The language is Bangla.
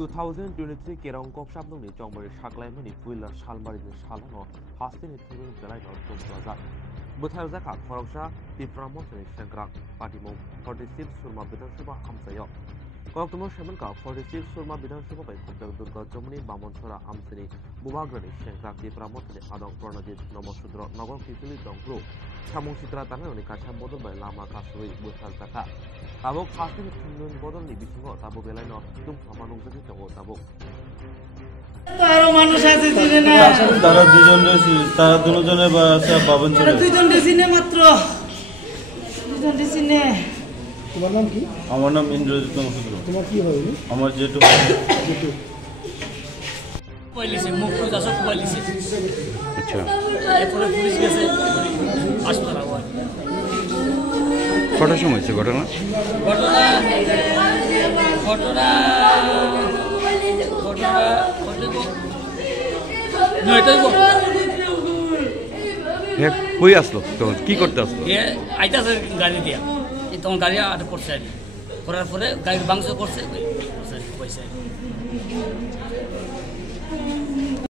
2023 केरंगक साबनंनि जंबारि साग्लायमनि पुइला सालमारिनि सालानो हास्तिनि थुरुन बेलायनो दंब्लाजा बोथारजाखा खरंसा तिफ्रामसनि सेंग्रा पाटिमौ 46 सुरमा विधानसभा हामसायाव कक्टमो सेमनका 46 सुरमा विधानसभा बै खुबदक दुर्गा जमुनी बामनसरा हामसनि बुबाग्रनि सेंग्रा तिफ्रामसनि आदं प्रणजित नमशूद्र नगर किसुलि दंग्रु सामुं सित्रा दानायनि कासा बदल बै लामा कासुइ बोथारजाखा ताबुक हास्तिनि थुरुन बदलनि बिथिङाव ताबु बेलायनो दुमखामानो जति दङ ताबुक তারও মানুষ আছে চিনে না তারা দুজনে বা বাবন ছিল দুজন চিনে মাত্র দুজন চিনে তোমার নাম কি? আমার নাম ইন্দ্রজিৎ নমশূদ্র। তোমার কি হয়? আমার জেঠু পয়লিছে মুখুজ আসক পয়লিছে। আচ্ছা এরপরে পুলিশ গেছে হাসপাতালে। কটার সময় হয়েছে ঘটনা? ঘটনা নয়টায় কই আসলো তখন কি করতে আসলো? আইতাছে গাড়ি দিয়া তখন গাড়ি আটক করছে করার পরে গাড়ি বাংশ করছে পয়সা